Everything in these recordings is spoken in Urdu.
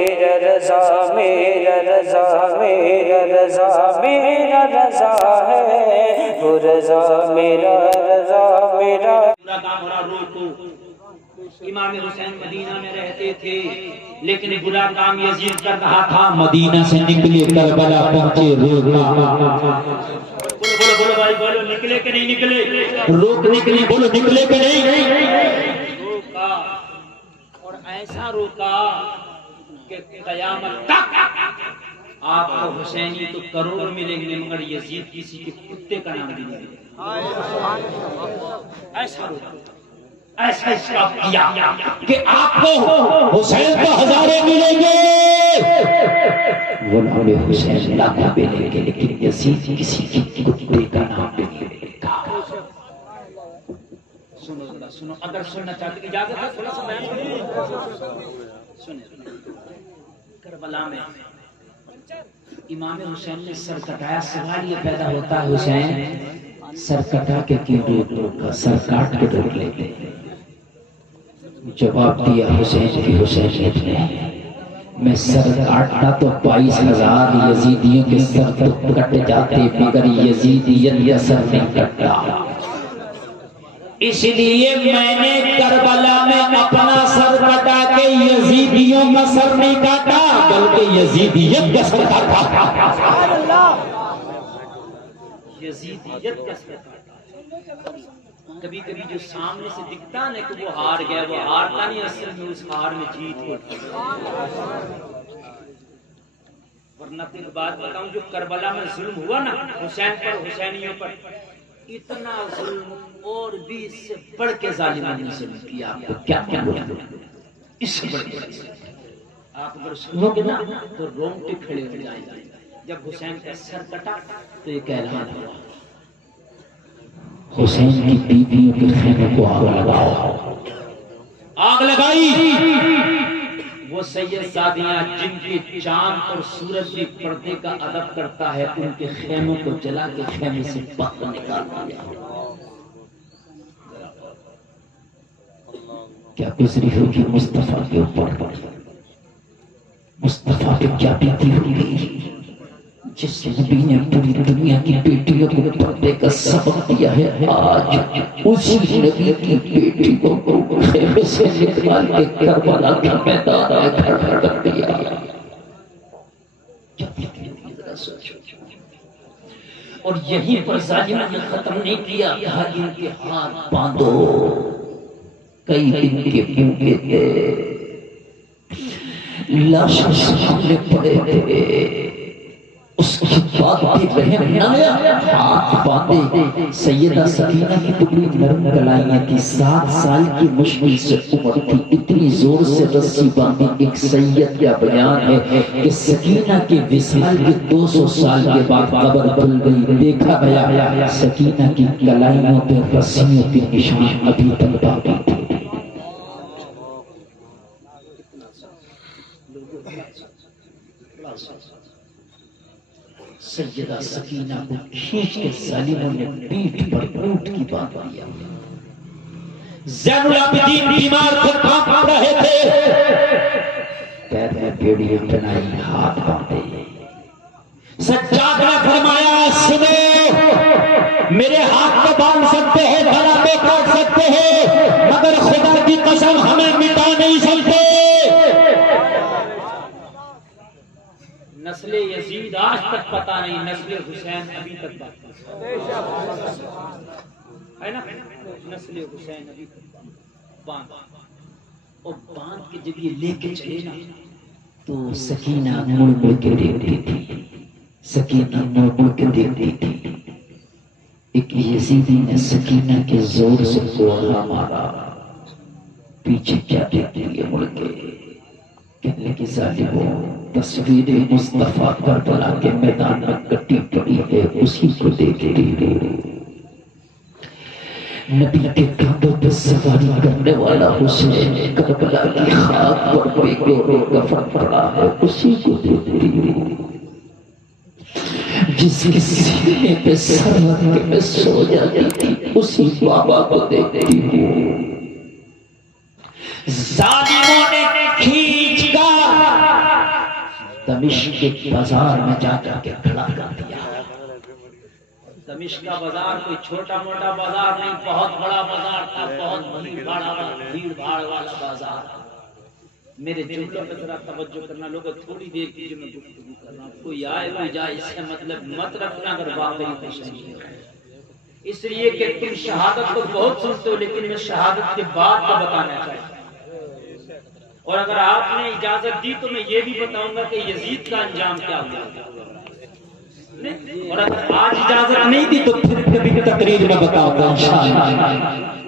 میرا رضا میرا رضا میرا رضا میرا رضا ہے، وہ رضا میرا رضا میرا۔ پورا کام ہو رہا روز کو امام حسین مدینہ میں رہتے تھے، لیکن برا کام یزید کر رہا تھا۔ مدینہ سے نکلے کربلا پہنچے روکا۔ بولو بولو بھائی بولو، نکلے کہ نہیں نکلے؟ روکنے کے لیے بولو، نکلے کہ نہیں؟ روکا، اور ایسا روکا کہ قیامت تک آپ کو حسینی تو کروڑ ملیں گے، مگر یزید کسی کے کتے کا نام بھی نہیں ملے۔ ایسا روکا، ایسا اسٹاپ کیا کہ آپ کو حسین کو ہزاریں ملیں گے، غلام حسین لاکھوں ملیں گے، لیکن یزید کسی کے کتے کا نام بھی نہیں ملے گا۔ سنو ذرا سنو، اگر سننا چاہتے اجازت ہے تھوڑا سا بیان کریں؟ سنیں، کربلا میں امام حسین نے سر کٹایا۔ سوال یہ پیدا ہوتا ہے حسین سر کٹا کے کیوں روکا، سر کاٹ کے روک لیتے؟ جواب دیا حسین کی حسینیت نے، میں سر کاٹتا تو 22,000 یزیدیوں کے سر تو کٹ جاتے، مگر یزیدیت کا سر نہیں کٹتا۔ اس لیے میں نے کربلا میں اپنا سر کٹا کے یزیدیوں کا سر نہیں کاٹا، بلکہ یزیدیت کا سر کاٹا۔ یزیدیت کا سر کاٹا۔ کبھی کبھی جو سامنے سے دکھتا ہے کہ وہ ہار گیا، وہ ہارتا نہیں، اصل میں اس ہار میں جیت ہوتی ہے۔ ورنہ ایک بات بتاؤں، جو کربلا میں ظلم ہوا نا حسین پر، حسینیوں پر، اتنا ظلم اور بھی اس سے بڑھ کے ظالموں نے ظلم کیا۔ آپ کو کیا کیا بولا، اس سے بڑھ کے آپ اگر سنو گے نا تو رونگٹے کھڑے ہو جائیں گے۔ جب حسین کا سر کٹا تو ایک اعلان ہوا، حسین کی بیویوں کے خیمے کو آگ لگاؤ۔ آگ لگائی۔ وہ سید زادیاں جن کے چاند اور سورج کے پردے کا ادب کرتا ہے، ان کے خیموں کو جلا کے خیمے سے باہر نکال دیا۔ کیا گزری ہوگی مصطفیٰ کے اوپر، مصطفیٰ پہ کیا بیتی ہوگی، جس نبی نے پوری دنیا کی بیٹیوں کو پردے کا سبق دیا ہے، آج اسی نبی کی بیٹی کو خیمے سے نکال کے کربلا کا میدان میں کھڑا کر دیا۔ اور یہیں پر ظالموں نے ختم نہیں کیا، کہا ان کے ہاتھ باندھو، کئی دن کے بھوکے تھے، لاشوں سامنے پڑے تھے، اس کی بات بھی رحم نہ آیا، ہاتھ باندھے۔ سیدہ سکینہ کی ٹکڑی نرم کلائیاں تھی، 7 سال کی مشکل سے عمر تھی، اتنی زور سے رسی باندھی۔ ایک سید کا بیان ہے کہ سکینہ کے وصال کے 200 سال کے بعد قبر کھل گئی، دیکھا گیا سکینہ کی کلائیوں پہ رسیوں کے نشان ابھی تک باقی تھے۔ سیدہ سکینہ کو کھینچ کے ظالموں نے پیٹھ پر اونٹ کی باندھ دیا۔ زین العابدین بیمار تھے، کانپ رہے تھے، پیر میں بیڑیاں بنائی، ہاتھ باندھے۔ سجاد نے فرمایا سنو، میرے ہاتھ کو باندھ سکتے ہیں، گلا پہ کاٹ سکتے ہیں، مگر خدا کی قسم ہمیں مٹا نہیں سکتے۔ نسل یزید آج تک پتا نہیں، نسل حسین ابھی تک پتا ہے نا، نسل حسین ابھی تک باندھ، اور باندھ کے جب یہ لے کے چلے نا تو سکینہ مڑ مڑ کے دیکھتی تھی، سکینہ مڑ مڑ کے دیکھتی تھی۔ ایک یزیدی نے سکینہ کے زور سے کوڑا مارا، پیچھے کیا دیکھتی ہے مڑ کے، کہنے کی ظالموں، تصویر مصطفیٰ کربلا کے میدان میں کٹی پڑی ہے، اسی کو دیکھتی ہے۔ نبی کے کاندھوں پہ سواری کرنے والا حسین، کربلا کی خاک پر کوئی گورے کفن پڑا ہے، اسی کو دیکھتی ہے۔ جس کے سینے پہ سر رکھ کے میں سو جاتی تھی، اسی بابا کو دیکھتی ہوں۔ ظالموں نے کھینچ کر دمشق کے بازار میں جا کر کے کھڑا کر دیا۔ دمشق کا بازار کوئی چھوٹا موٹا بازار نہیں، بہت بڑا بازار تھا، بہت بھیڑ بھاڑ والا بازار۔ میرے جملوں پہ ذرا توجہ کرنا، لوگوں تھوڑی دیر کی جو میں گفتگو کر رہا ہوں، کوئی آئے کوئی جائے اس کا مطلب مت رکھنا اگر واقعی خوشی ہے، اس لیے کہ تم شہادت کو بہت سنتے ہو، لیکن میں شہادت کے بعد کا بتانا چاہتا ہوں، اور اگر آپ نے اجازت دی تو میں یہ بھی بتاؤں گا کہ یزید کا انجام کیا ہوا، اور اگر آج اجازت نہیں دی تو پھر کبھی تقریر میں بتاؤں گا انشاءاللہ۔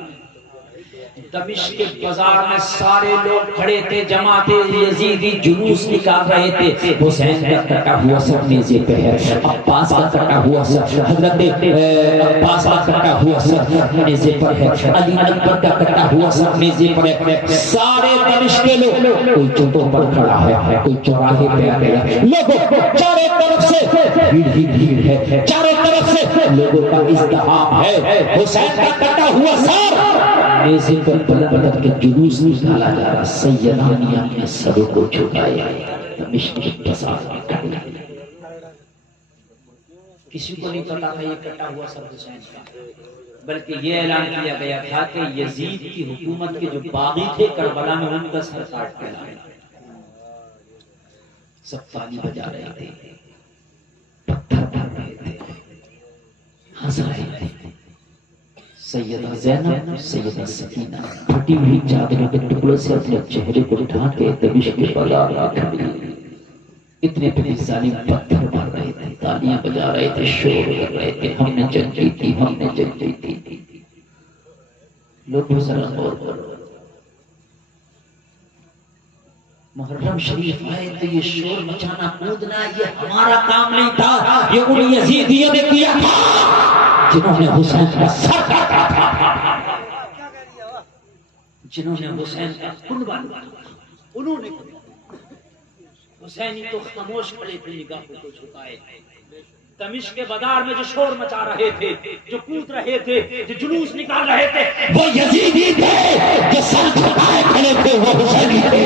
دمشق کے بازار میں سارے لوگ کھڑے تھے، جمع تھے، یزیدی جلوس نکال رہے تھے۔ حسین کا کٹا ہوا سر نیزے پہ ہے، عباس کا کٹا ہوا سر، حضرت عباس کا کٹا ہوا سر نیزے پر ہے، علی اکبر کا کٹا ہوا سر نیزے پر ہے۔ سارے دمشق کے لوگ، کوئی چوٹوں پر کھڑا ہے، کوئی چوراہے پہ آ گیا، لوگوں چاروں طرف سے بھیڑ ہی بھیڑ ہے، چاروں طرف سے لوگوں کا ازدحام ہے۔ حسین کا کٹا ہوا سر نیزے پر بلند کے جلوس نکالا جا رہا، سیدانی اپنے سروں کو جھکایا، دمشق کے بازار میں کھڑا۔ کسی کو نہیں پتا تھا یہ کٹا ہوا سر حسین کا، بلکہ یہ اعلان کیا گیا تھا کہ یزید کی حکومت کے جو باغی تھے کربلا میں ان کا سر کاٹ کے لایا۔ سب تالی بجا رہے تھے، پتھر پھر رہے تھے، ہنس رہے تھے۔ سیدہ زینب، سیدہ سکینہ پھٹی ہوئی چادروں کے ٹکڑے سے اپنے چہرے کو ڈھانکے دمشق کے بازار میں کھڑی، اتنے بڑے ظالم پتھر مار رہے تھے، تالیاں بجا رہے تھے، شور کر رہے تھے، ہم نے جنگ جیتی، ہم نے جنگ جیتی۔ لوگوں ذرا غور کرو، محرم شریف آئے تو یہ شور مچانا کودنا یہ ہمارا کام نہیں تھا، یہ ان یزیدیوں نے کیا تھا جنہوں نے حسین کا سر کاٹا تھا، جنہوں نے حسین کا خون باندھا، انہوں نے حسینی تو خاموش کھڑے تھے، نگاہوں کو جھکائے۔ دمشق کے بازار میں جو شور مچا رہے تھے، جو کود رہے تھے، جو جلوس نکال رہے تھے، وہ یزیدی تھے، جو سر جھکائے کھڑے تھے وہ حسینی تھے۔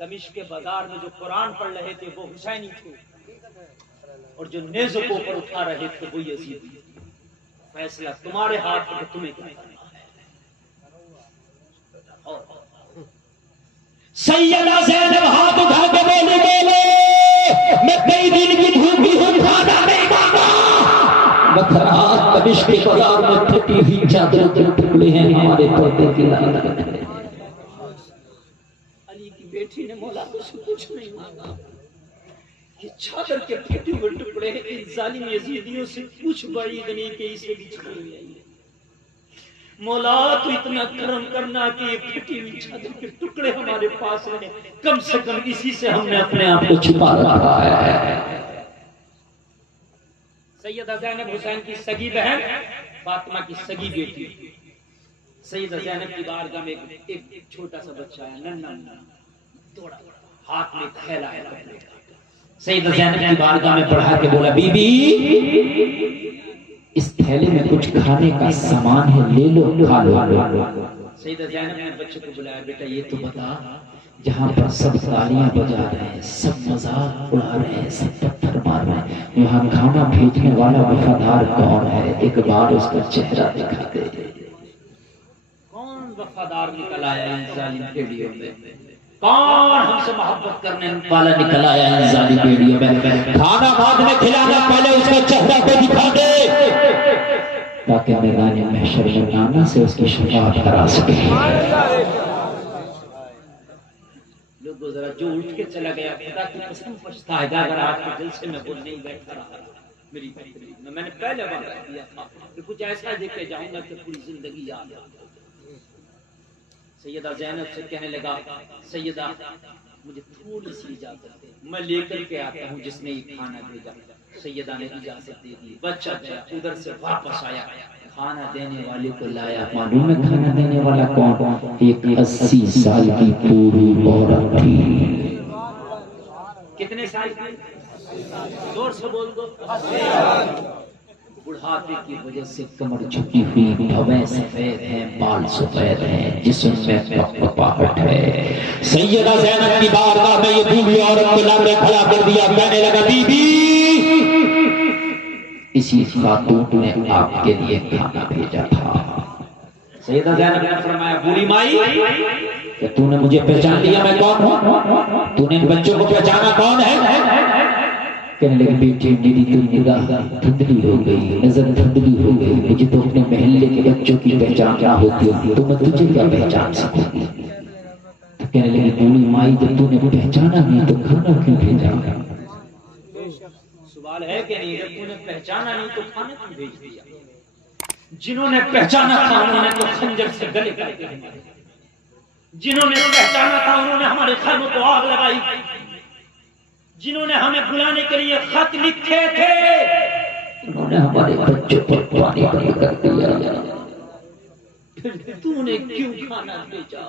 دمشق کے بازار میں جو قرآن پڑھ رہے تھے وہ حسینی تھے، اور جو نیزوں کو اوپر اٹھا رہے تھے وہ یزیدی تھے۔ فیصلہ تمہارے ہاتھ میں، تمہیں کیا کرنا ہے۔ سیدہ زینب ہاتھ اٹھا کے بولی، میں کئی دن کی بھوکی ہوں، کھانا نہیں مانگا، بکرات دمشق کے بازار میں پھٹی ہوئی چادروں کے ٹکڑے ہیں ہمارے پردے کی لعنت ہے۔ علی کی بیٹی نے مولا کو سے کچھ نہیں مانگا، یہ چادر کے پھٹے ہوئے ٹکڑے ان ظالم یزیدیوں سے کچھ بعید نہیں کہ اسے بھی چھوڑ لیا۔ مولا تو اتنا کرم کرنا کہ یہ پھٹی ہوئی چادر کے ٹکڑے ہمارے پاس رہے، کم سے کم اسی سے ہم نے اپنے آپ کو چھپا رکھا ہے۔ سیدہ زینب حسین کی سگی بہن، فاطمہ کی سگی بیٹی۔ سیدہ زینب کی بارگاہ میں ایک چھوٹا سا بچہ ہے، ننھا دوڑا، ہاتھ میں تھیلا ہے۔ سیدہ زینب کی بارگاہ میں بڑھا کے بولا، بی بی اس تھیلے میں کچھ کھانے کا سامان ہے، لے لو، کھا لو۔ سیدہ زینب نے بچے کو بلایا، بیٹا یہ تو بتا، جہاں پر سب تالیاں بجا رہے ہیں، سب مذاق اڑا رہے ہیں، سب پتھر مار رہے ہیں، یہاں کھانا بھیجنے والا وفادار کون ہے؟ ایک بار اس کا چہرہ دکھا دے۔ کون وفادار نکل آیا ان ظالم پیڑیوں میں؟ کون ہم سے محبت کرنے والا نکل آیا ان ظالم پیڑیوں میں؟ کھانا بعد میں کھلانا، پہلے اس کا چہرہ تو دکھا دے تاکہ میدان محشر میں نانا سے اس کی شفاعت کرا سکے۔ لوگوں ذرا جو اٹھ کے چلا گیا، خدا کی قسم پچھتائے گا اگر آج کے جلسے میں وہ نہیں بیٹھا رہا۔ میری تقریر میں نے پہلے وعدہ کیا تھا کہ کچھ ایسا دیکھ کے جاؤں گا کہ پوری زندگی یاد آ جائے۔ سیدہ زینب سے کہنے لگا، سیدہ مجھے تھوڑی سی اجازت دے، میں لے کر کے آتا ہوں جس نے یہ کھانا بھیجا۔ سیدہ نے اجازت دے دی، بچہ گیا، ادھر سے واپس آیا، کھانا دینے والے کو لایا۔ معلوم ہے کھانا دینے والا کون؟ ایک 80 سال کی بوڑھی عورت تھی۔ کتنے سال کی؟ زور سے بول دو۔ بڑھاپے کی وجہ سے کمر جھکی ہوئی، بھویں سفید ہیں، بال سفید ہیں، جسم میں پپاہٹ ہے۔ سیدہ زینب کی بارگاہ میں یہ بوڑھی عورت کو لا کے کھڑا کر دیا، کہنے لگا بی بی اسی خاتون نے آپ کے لیے کھانا بھیجا تھا۔ سیدہ زینب نے فرمایا بوڑھی مائی کہ تو نے مجھے پہچان لیا میں کون ہوں؟ تو نے ان بچوں کو پہچانا کون ہے؟ کہنے لگے بیٹی میری تو نگاہ دھندلی ہو گئی، نظر دھندلی ہو گئی، مجھے تو اپنے محلے کے بچوں کی پہچان نہ ہوتی تو میں تجھے کیا پہچان سکوں گی؟ تو کہنے لگی بوڑھی مائی جب تو نے پہچانا نہیں تو کھانا کیوں بھیجا؟ سوال ہے کہ نہیں، جب تو نے پہچانا نہیں تو کھانا کیوں بھیج دیا؟ جنہوں نے پہچانا تھا انہوں نے تو خنجر سے گلے کاٹے، جنہوں نے پہچانا تھا انہوں نے ہمارے خیموں کو آگ لگائی، جنہوں نے ہمیں بلانے کے لیے خط لکھے تھے انہوں نے ہمارے بچوں پر پانی بند کر دیا۔ پھر تو نے کیوں کھانا بھیجا؟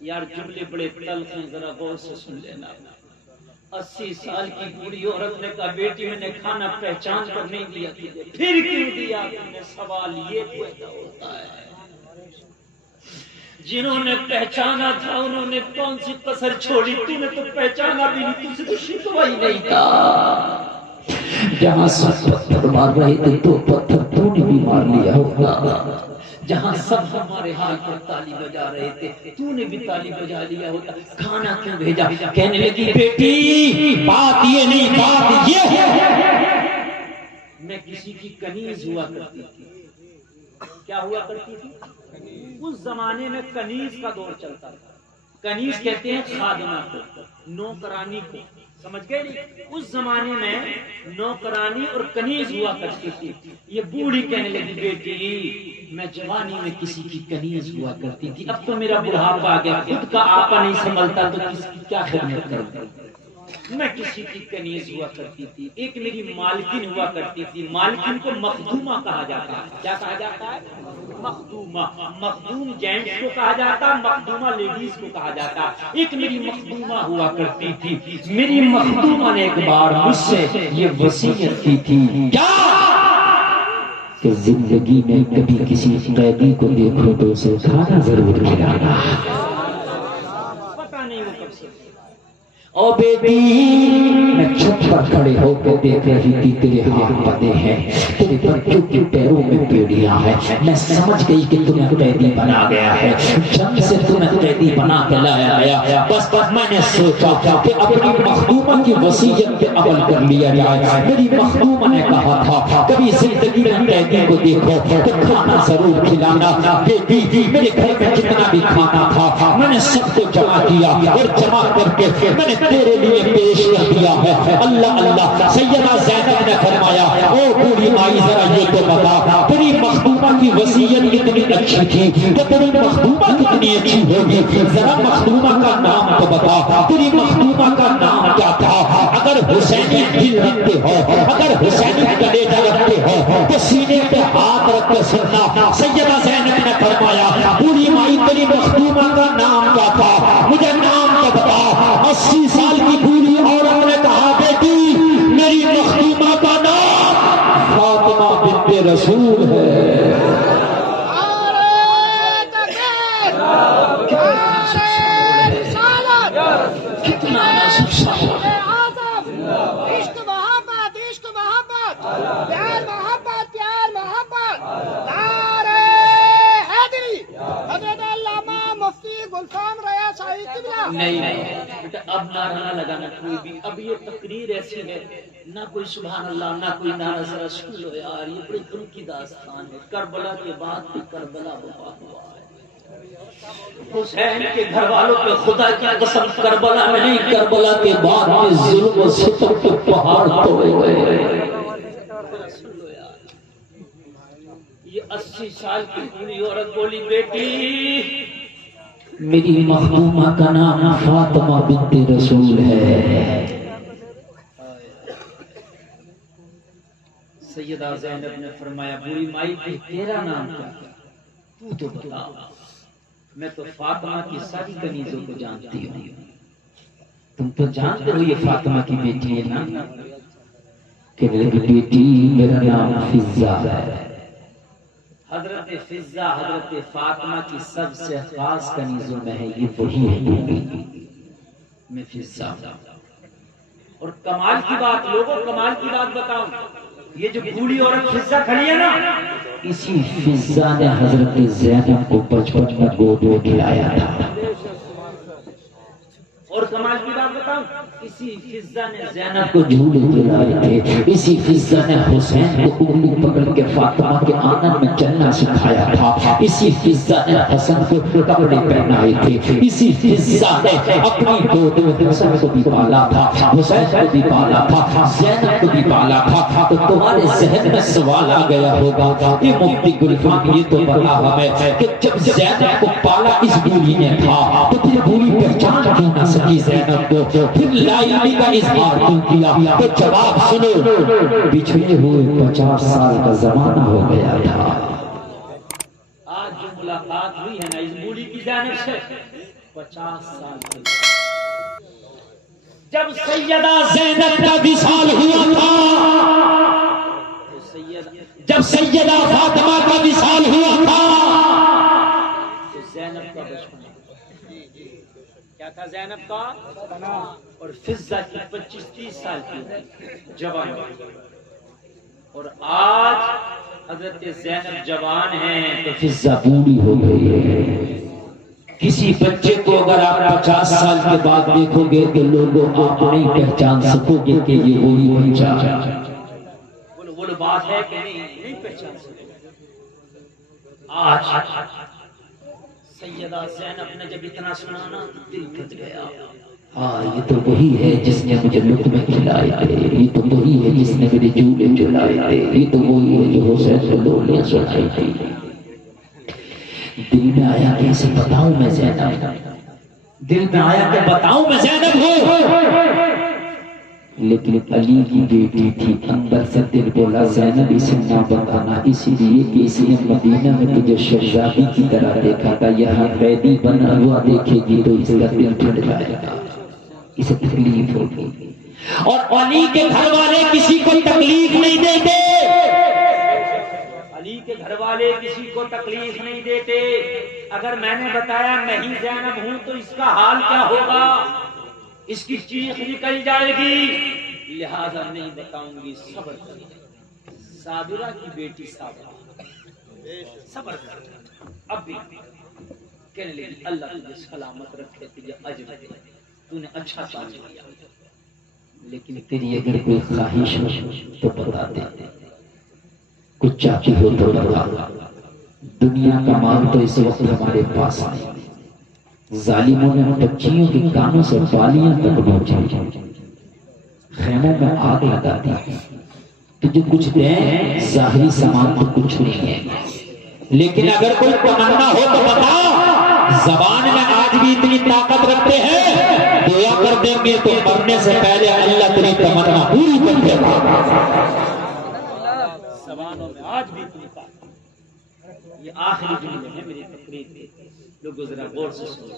یار جملے بڑے تلخ ہیں، ذرا غور سے سن لینا۔ 80 سال کی بوڑھی عورت نے کہا بیٹی میں نے کھانا پہچان کر نہیں دیا، پھر کیوں دیا؟ تم نے سوال یہ پیدا ہوتا ہے۔ جنہوں نے پہچانا تھا انہوں نے کون سی کسر چھوڑی؟ تو نے تو پہچانا بھی نہیں، تجھ سے تو شکوہ ہی نہیں تھا۔ جہاں سب پتھر مار رہے تھے تو پتھر تو نے بھی مار لیا ہوتا، جہاں سب ہمارے حال پر تالی بجا رہے تھے تو نے بھی تالی بجا لیا ہوتا، کھانا کیوں بھیجا؟ کہنے لگی بیٹی بات یہ نہیں، بات یہ ہے میں کسی کی کنیز ہوا کرتی تھی۔ کیا ہوا کرتی تھی؟ اس زمانے میں کنیز کا دور چلتا تھا۔ کنیز کہتے ہیں خادمہ کو، نوکرانی کو، سمجھ گئے نہیں؟ اس زمانے میں نوکرانی اور کنیز ہوا کرتی تھی۔ یہ بوڑھی کہنے لگی بیٹی میں جوانی میں کسی کی کنیز ہوا کرتی تھی، اب تو میرا بڑھاپا آ گیا، خود کا آپا نہیں سنبھلتا تو کسی کی کیا خدمت کروں؟ میں کسی کی کنیز ہوا کرتی تھی۔ ایک میری مالکن ہوا کرتی تھی، مالکن کو مخدومہ کہا جاتا ہے۔ کیا کہا جاتا ہے؟ مخدومہ۔ مخدوم جینٹس کو کہا جاتا ہے، مخدومہ لیڈیز کو کہا جاتا ہے۔ ایک میری مخدومہ ہوا کرتی تھی۔ میری مخدومہ نے ایک بار مجھ سے یہ وصیت کی تھی، کیا کہ زندگی میں کبھی کسی قیدی کو دیکھو تو اسے کھانا ضرور کھلانا۔ پتہ نہیں وہ کب سے او بیٹی میں چھت پر کھڑے ہو کے دیکھ رہی تھی، تیرے ہاتھ بندھے ہیں، تیرے بچوں کے پیروں میں بیڑیاں ہیں، میں سمجھ گئی کہ تمہیں قیدی بنا گیا ہے، جنگ سے تمہیں قیدی بنا کے لایا گیا۔ بس میں نے سوچا کہ اپنی مخدومہ کی وصیت پہ عمل کر لیا جائے۔ میری مخدومہ نے کہا تھا کبھی زندگی میں قیدی کو دیکھو تو کھانا ضرور کھلانا۔ بیٹی میرے گھر میں جتنا بھی کھانا تھا میں نے سب کو جمع کیا اور جمع کر کے میں نے تیرے لیے پیش کر دیا ہے۔ اللہ اللہ۔ سیدہ زینب نے فرمایا او بوڑھی مائی ذرا یہ تو بتا تیری مخدومہ کی وصیت کتنی اچھی تھی، تو تیری مخدومہ کتنی اچھی ہوگی، ذرا مخدومہ کا نام تو بتا، تیری مخدومہ کا نام کیا تھا؟ اگر حسینی دل رکھتے ہو، اگر حسینی کلیجہ رکھتے ہو تو سینے پہ ہاتھ رکھ کے سننا۔ سیدہ زینب نے فرمایا بوڑھی مائی تیری مخدومہ کا نام کیا تھا؟ مجھے نام تو بتا۔ 80 سال کی بوڑھی عورت نے کہا بیٹی میری مخدومہ کا نام فاطمہ بنت رسول ہے۔ کتنا عشق محبت، عشق محبت، پیار محبت، پیار محبت، نعرہ حیدری، حضرت علامہ مفتی گلفام ریا صاحب قبلہ۔ نہیں بیٹا اب نعرہ نہ لگانا کوئی بھی، اب یہ تقریر ایسی ہے نہ کوئی سبحان اللہ نہ کوئی نعرہ، ذرا سن لو یار، یہ بڑی غم کی داستان ہے۔ کربلا کے بعد بھی کربلا برپا ہوا ہے۔ حسین کے گھر والوں پہ خدا کی قسم کربلا میں نہیں، کربلا کے بعد میں ظلم و ستم کے پہاڑ توڑے گئے۔ یہ 80 سال کی بوڑھی عورت بولی بیٹی میری مخدومہ کا نام فاطمہ بنت رسول ہے۔ سیدہ زینب نے فرمایا بوڑھی مائی تیرا نام کیا ہے؟ تو بتا۔ میں تو فاطمہ کی ساری کنیزوں کو جانتی ہوں، تم تو جانتے ہو یہ فاطمہ کی بیٹی ہے نا؟ کہنے لگی بیٹی میرا نام فضہ ہے۔ حضرت فضہ حضرت فاطمہ کی سب سے خاص کنیزوں میں ہے، یہ وہی ہے بوڑھی میں فضہ ہوں۔ اور کمال کی بات، لوگوں کمال کی بات بتاؤں، یہ جو بوڑھی عورت فضہ کھڑی ہے نا، اسی فضہ نے حضرت زینب کو بچپن میں گود میں کھلایا تھا۔ اور کمال کی بات بتاؤں، اسی فضہ نے زینب کو جھولے دلائے تھے، اسی فضہ نے حسین کو انگلی پکڑ کے فاطمہ کے آنگن میں چلنا سکھایا تھا، اسی فضہ نے حسن کو کپڑے پہنائے تھے، اسی فضہ نے اپنی گود میں حسن کو بھی پالا تھا، حسین کو بھی پالا تھا، زینب کو بھی پالا تھا۔ تو تمہارے ذہن میں سوال آ گیا ہوگا، یہ مفتی گلفام یہ تو بتا ہمیں کہ جب زینب کو پالا اس بوڑھی نے تھا تو پھر بوڑھی پہچان کیوں نہ سکی زینب کو، پھر لا علمی کا اظہار کیوں کیا؟ تو جواب سنو، پچھلے ہوئے 50 سال کا زمانہ ہو گیا تھا۔ آج جو ملاقات ہوئی ہے نا اس بوڑھی کی زینب سے 50 سال پہلے، جب سیدہ زینب کا وصال ہوا تھا، جب سیدہ فاطمہ کا وصال ہوا تھا تو زینب کا بچپن کیا تھا؟ زینب کا، اور فضہ کی 25-30 سال کی جوان، اور آج حضرت زینب جوان ہیں تو فضہ بوڑھی ہو گئی ہے۔ کسی بچے کو اگر آپ 50 سال کے بعد دیکھو گے تو لوگوں آپ نہیں پہچان سکو گے کہ یہ وہی بچہ ہے۔ وہ بات ہے کہ نہیں پہچان سکے۔ آج سیدہ زینب نے جب اتنا سنا نا دل پھٹ گیا، ہاں یہ تو وہی ہے جس نے مجھے لقمے کھلائے تھے، یہ تو وہی ہے جس نے میرے جھولے جھلائے تھے، یہ تو وہی ہے جو حسین کو لولیاں سنائی تھی۔ دل میں آیا کیسے بتاؤں میں زینب، دل میں آیا کہ بتاؤں میں زینب ہوں، لیکن علی کی بیٹی تھی، اندر سے دل بولا زینب اسے نہ بتانا، اسی لیے کہ اس نے مدینہ میں تجھے شہزادی کی طرح دیکھا تھا، یہاں قیدی بنا ہوا دیکھے گی تو اس کا دل پھٹ جائے گا، اسے تکلیف ہوگی۔ اور علی کے گھر والے کسی کو تکلیف نہیں دیتے، علی کے گھر والے کسی کو تکلیف نہیں دیتے۔ اگر میں نے بتایا میں ہی زینب ہوں تو اس کا حال کیا ہوگا؟ اس کی چیخ نکل جائے گی، لہذا نہیں بتاؤں گی، صبر کریں۔ صابرہ کی بیٹی صابرہ صبر کر، اب بھی کہنے لگی اللہ تجھے سلامت رکھے، تجھے اجر دے، تو نے اچھا کام کیا، لیکن تیری اگر کوئی خواہش ہو تو بتا دے، کچھ چاہتی ہو تو بتا۔ دنیا کا مال تو اس وقت ہمارے پاس نہیں، ظالموں نے بچیوں کے کانوں سے بالیاں تک نوچی، خیموں میں آگ لگا دی، تجھے کچھ دیں ظاہری سامان تو کچھ نہیں ہے، لیکن اگر کوئی تمنا ہو تو بتا، زبان میں آج بھی اتنی طاقت رکھتے ہیں، دعا کر دیں گے تو مرنے سے پہلے اللہ تیری تمنا پوری کر دے گا۔ زبانوں میں آج بھی اتنی طاقت۔ یہ آخری جملے ہیں میری تقریر کے، لوگوں ذرا غور سے سنو۔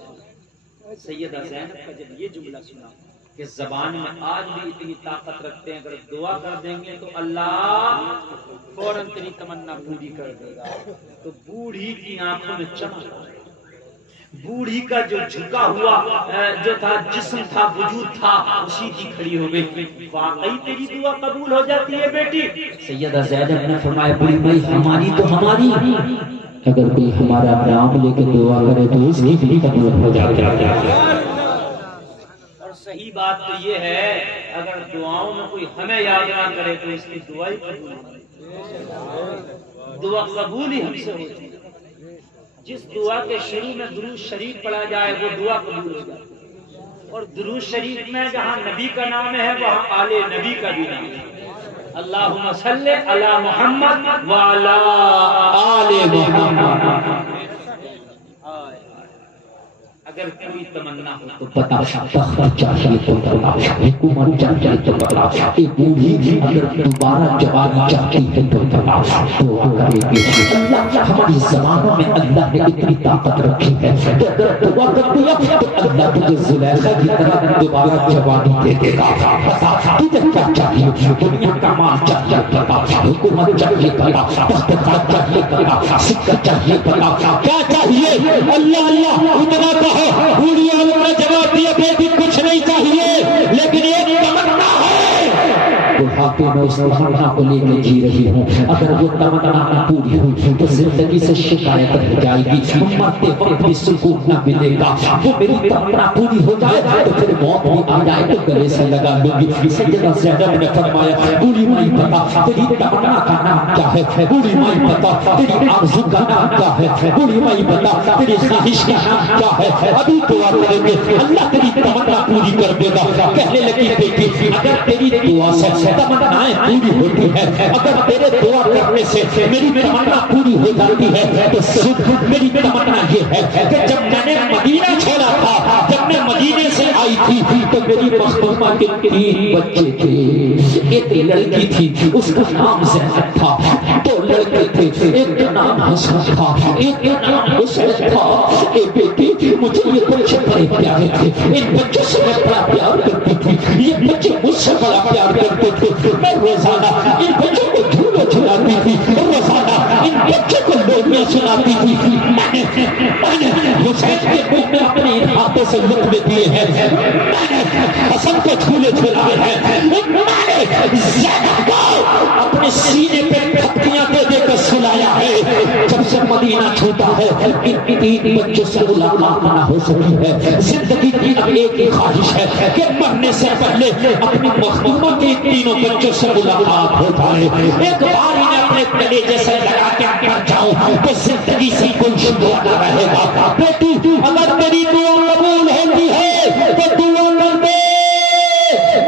سیدہ زینب کا جب یہ جملہ سنا کہ زبان میں آج بھی اتنی طاقت رکھتے ہیں، اگر دعا کر دیں گے تو اللہ فوراً تیری تمنا پوری کر دے گا، تو بوڑھی کی آنکھوں میں چمک، بوڑھی کا جو جھکا ہوا جو تھا جسم تھا وجود تھا وہ سیدھی کھڑی ہو گئی، واقعی تیری دعا قبول ہو جاتی ہے بیٹی۔ سیدہ زینب نے فرمایا بڑی بھائی ہماری تو ہماری، اگر کوئی ہمارا نام لے کے دعا کرے تو اس کی بھی قبول ہو جاتی ہے۔ اور صحیح بات تو یہ ہے اگر دعاؤں میں کوئی ہمیں یاد نہ کرے تو اس کی دعا ہی قبول نہیں، دعا قبول ہی ہم سے ہوتی ہے۔ جس دعا کے شروع میں درود شریف پڑھا جائے وہ دعا قبول ہو جاتی ہے، اور درود شریف میں جہاں نبی کا نام ہے وہاں آل نبی کا بھی نام ہے، اللہم صلی علی محمد وعلی آل محمد۔ اگر کوئی تمنا ہو تو بتا، تخت چاہیے تو بتا، حکومت چاہیے تو بتا، ایک بوڑھی اگر دوبارہ جوانی چاہتی ہے تو بتا، تو اللہ ہماری زبانوں میں اللہ نے اتنی طاقت رکھی ہے کہ اگر دعا کر دیا تو اللہ تجھے زلیخا کی طرح دوبارہ جوانی دے دے گا۔ بتا تجھے کیا چاہیے؟ دنیا کا مال چاہیے بتا، حکومت چاہیے بتا، تخت چاہیے بتا، سکہ چاہیے بتا، کیا چاہیے؟ اللہ اللہ اتنا کہو۔ بوڑھی عورت نے جواب دیا بیٹی کچھ نہیں چاہیے لیکن ایک تمنا ہے، بڑھاپے میں اس تمنا کو لے کے جی رہی ہوں، اگر وہ تمنا نہ پوری ہوئی تو زندگی سے شکایت ہو جائے گی، مرتے وقت بھی سکون نہ ملے گا۔ وہ میری تمنا پوری ہو جائے تو پھر موت بھی آ جائے تو گلے سے لگا لوں گی۔ سیدہ زینب نے فرمایا بوڑھی مائی بتا تیری تمنا کا نام کیا ہے؟ بوڑھی مائی بتا تیری آرزو کا نام کیا ہے؟ بوڑھی مائی بتا تیری خواہش کا نام کیا ہے؟ ابھی دعا کریں گے اللہ تیری تمنا پوری کر دے گا۔ کہنے لگی بیٹی اگر تیری دعا سے تمنائیں پوری ہوتی ہے، اگر تیرے دعا کرنے سے میری تمنا پوری ہو جاتی ہے تو سن میری تمنا یہ ہے کہ جب میں نے مدینہ چھوڑا تھا، جب میں مدینے سے آئی تھی تو میری مخدومہ کے 3 بچے تھے، ایک لڑکی تھی اس کا نام زینب تھا، 2 لڑکے تھے ایک کا نام حسن تھا ایک کا نام حسین تھا۔ اے بیٹی مجھے یہ بچے بڑے پیارے تھے، ان بچوں سے میں بڑا پیار کرتی تھی، یہ بچے مجھ سے بڑا پیار کرتے تھے، میں روزانہ ان بچوں کو جھولے جھلاتی تھی، روزانہ ان بچوں کو لوریاں سناتی تھی۔ میں نے حسین کے منہ میں اپنے ہاتھوں سے لقمے دیے ہیں، میں نے حسن کو جھولے جھلائے ہیں، میں نے زینب کو اپنے سینے پہ تھپڑیاں دے دے کر سلایا ہے۔ جب سے مدینہ چھوٹا ہے ان 3 بچوں سے ملاقات نہ ہو سکی ہے۔ زندگی کی اب ایک ہی خواہش ہے کہ مرنے سے پہلے اپنی مخدومہ کے 3 بچوں سے ملاقات ہو جائے، ایک بار انہیں اپنے کلیجے سے لگا کے مر جاؤں تو زندگی سے گلشن ہوتا رہے گا۔ بیٹی اگر تیری دعا قبول ہوتی ہے تو دعا کر دے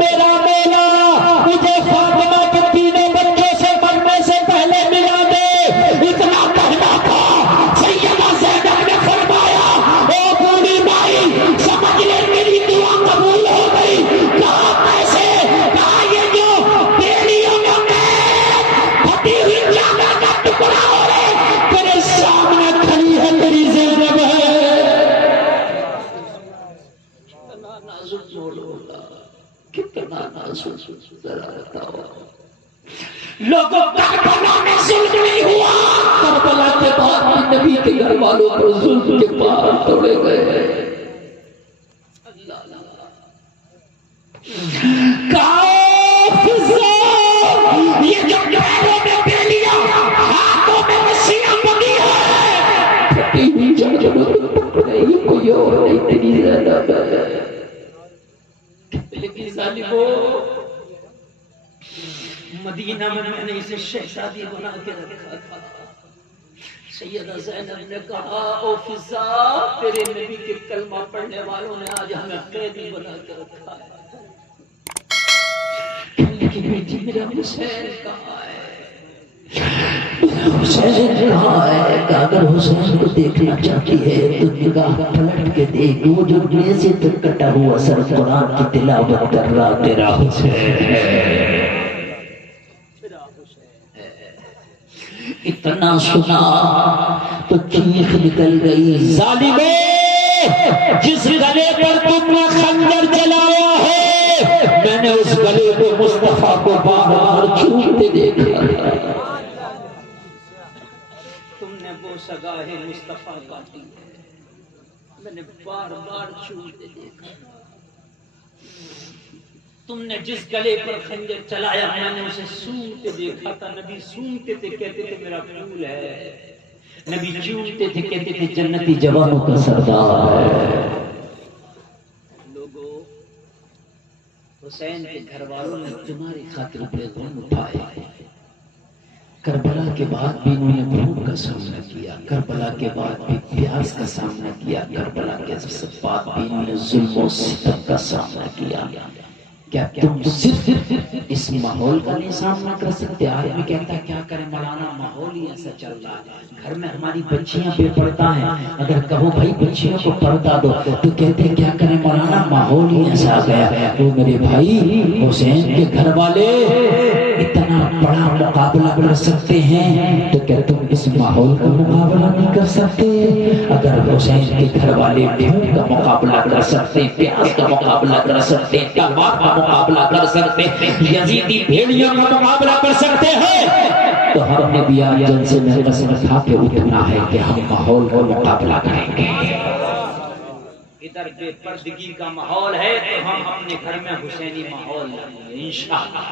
میرا مولا مجھے فاطمہ کے 3 بچوں سے مرنے سے پہلے ملا دے۔ اتنا کہنا تھا سیدہ زینب نے فرمایا او بوڑھی مائی سمجھ لے میری دعا قبول ہو گئی۔ کہا کیسے؟ کہا یہ جو بیڑیوں میں پھٹی ہوئی چادر کا ٹکڑا ہو رہے تیرے سامنے کھڑی ہے تیری زینب ہے۔ کتنا نازک بولو گا، کتنا نازک ذرا بتاؤ۔ لوگوں کربلا میں ظلم نہیں ہوا، کربلا کے بعد بھی نبی کے گھر والوں پر ظلم کے پار توڑے گئے۔ اللہ یہ جو پیروں میں بیلیاں ہاتھوں میں رسیاں بندھی ہے، پھٹی ہوئی جنگل پکڑے یہ کوئی اور نہیں تیری زینب ہے۔ لیکن ظالموں مدینہ میں نے اسے شہزادی بنا کے رکھا تھا۔ سیدہ زینب نے کہا او فضا تیرے نبی کے کلمہ پڑھنے والوں نے آج ہمیں قیدی بنا کے رکھا ہے۔ کہ بیٹی میرا حسین کہاں ہے؟ حسین کہاں ہے؟ کہ اگر حسین کو دیکھنا چاہتی ہے تو نگاہ پلٹ کے دیکھ، وہ جو نیزے تک کٹا ہوا سر قرآن کی تلاوت کر رہا تیرا حسین ہے۔ اتنا سنا تو چیخ نکل گئی ظالمے جس گلے پر تم نے خنجر چلایا ہے میں نے اس گلے کو مصطفیٰ کو بار بار چھوٹتے دیکھا۔ تم نے وہ سگاہ مصطفیٰ کاٹی ہے میں نے بار بار چھوٹتے دیکھا۔ تم نے جس گلے پر خنجر چلایا میں نے اسے سونگتے دیکھا تھا۔ نبی سونگتے تھے کہتے تھے میرا پھول ہے، نبی چونتے تھے کہتے تھے جنتی جوانوں کا سردار ہے۔ لوگوں حسین کے گھر والوں نے تمہاری خاطر پہ غم اٹھائے۔ کربلا کے بعد بھی انہوں نے بھوک کا سامنا کیا، کربلا کے بعد بھی پیاس کا سامنا کیا، کربلا کے بعد بھی انہوں نے ظلم و ستم کا سامنا کیا۔ کیا تم صرف اس ماحول کا نہیں سامنا کر سکتے؟ آدمی کہتا ہے کیا کریں مولانا، ماحول ہی ایسا چل رہا ہے، گھر میں ہماری بچیاں بے پردہ ہیں، اگر کہو بھائی بچیوں کو پردہ دو تو کہتے ہیں کیا کریں مولانا، ماحول ہی ایسا آ گیا۔ وہ میرے بھائی حسین کے گھر والے اتنا بڑا مقابلہ کر سکتے ہیں تو کیا تم اس ماحول کا مقابلہ نہیں کر سکتے؟ اگر حسین کے گھر والے بھوک کا مقابلہ کر سکتے، پیاس کا مقابلہ کر سکتے، تلوار کا مقابلہ کر سکتے، یزیدی بھیڑیوں کا مقابلہ کر سکتے ہیں، تو ہم نے بھی آج جلسے میں قسم کھا کے اٹھنا ہے کہ ہم ماحول کا مقابلہ کریں گے۔ ادھر بے پردگی کا ماحول ہے تو ہم اپنے گھر میں حسینی ماحول لائیں گے انشاءاللہ۔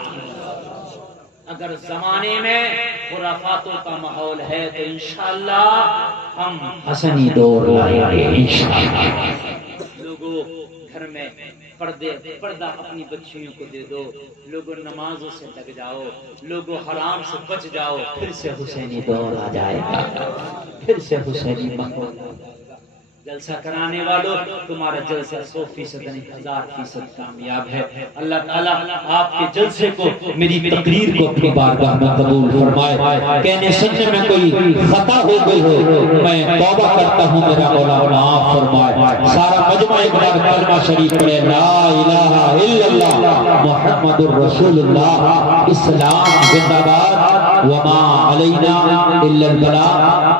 اگر زمانے میں خرافاتوں کا ماحول ہے تو انشاءاللہ ہم حسنی دور لائیں گے انشاءاللہ۔ لوگوں گھر میں پردہ اپنی بچیوں کو دے دو، لوگوں نمازوں سے لگ جاؤ، لوگوں حرام سے بچ جاؤ، پھر سے حسینی دور آ جائے گا، پھر سے حسینی ماحول آ جائے گا۔ جلسہ کرانے والوں تمہارا جلسہ 100% نہیں 1000% کامیاب ہے۔ اللہ تعالیٰ آپ کے جلسے کو، میری تقریر کو اپنی بارگاہ میں قبول فرمائے۔ کہنے سننے میں کوئی خطا ہو گئی ہو میں توبہ کرتا ہوں، میرا مولا معاف فرمائے۔ سارا مجمع ایک بار کلمہ شریف پڑھے، لا الہ الا اللہ محمد الرسول اللہ، اسلام زندہ باد، وما علینا الا البلاغ۔